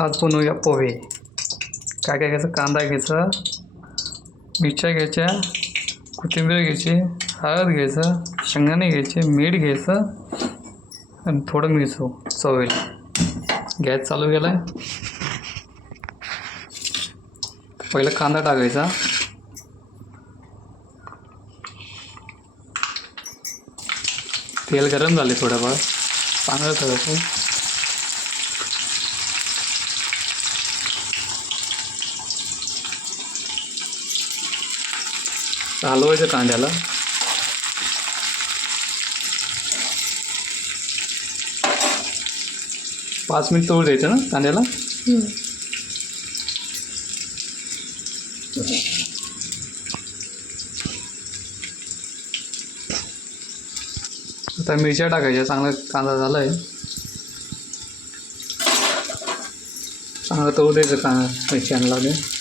आज बनवूया पोहे. काय काय घ्यायचं? कांदा घ्यायचा, मिरच्या घ्यायच्या, कोथिंबीर घ्यायची, हळद घ्यायचं, शेंगदाणे घ्यायचे, मीठ घ्यायचं आणि थोडं मिरचू चवीला. गॅस चालू केला आहे. पहिलं कांदा टाकायचा, तेल गरम झाले थोडंफार, चांगलं करायचं. हलवायचं कांद्याला. 5 मिनिट तळू द्यायचं ना कांद्याला. आता मिरच्या टाकायच्या. चांगला कांदा झाला आहे, चांगलं तळू द्यायचं कांदा मिरच्यांना लागेल.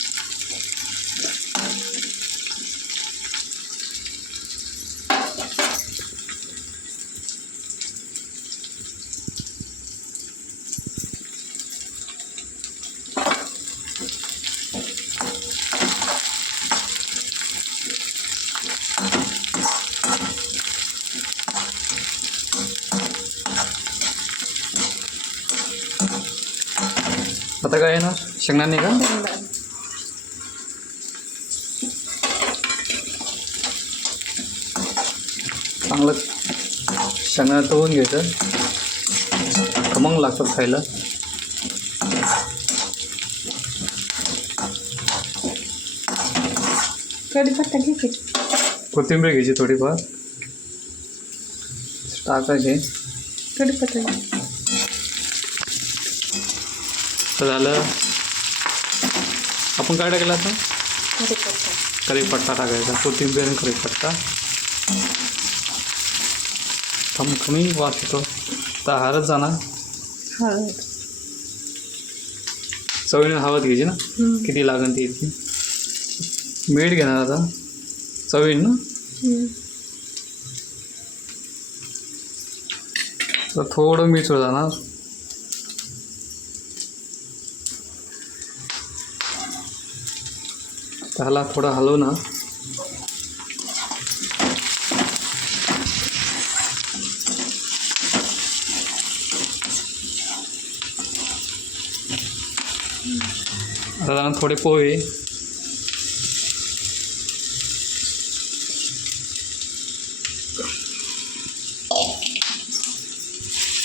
आता काय आहे ना, शेंगदाणे का चांगलं शेंगदाणे तळून घ्यायचं. खमंग लागतात खायला. कढीपत्ता घ्यायची, कोथिंबीर घ्यायची थोडीफार टाकायची. कढीपत्ता झालं. आपण काय टाकलं आता? कढीपत्ता कढीपत्ता टाकायचा. कोथिंबीर आणि कढीपत्ता. खमखमी वास येतो. तर हळद जाणार. हळद चवीने हळद घ्यायची ना, किती लागेल ती इतकी. मीठ घेणार आता चवीने ना. तर थोडं मीठ जाणार. त्याला थोडं हलवू ना. आता थोडे पोहे.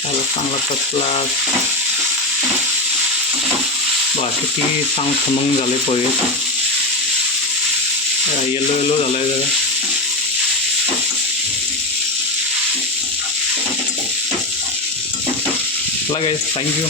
त्याला चांगला पतला. किती चांगलं खमंग झाले पोहे. येलो येलो झाला आहे जरा. चला गाईस, थँक्यू.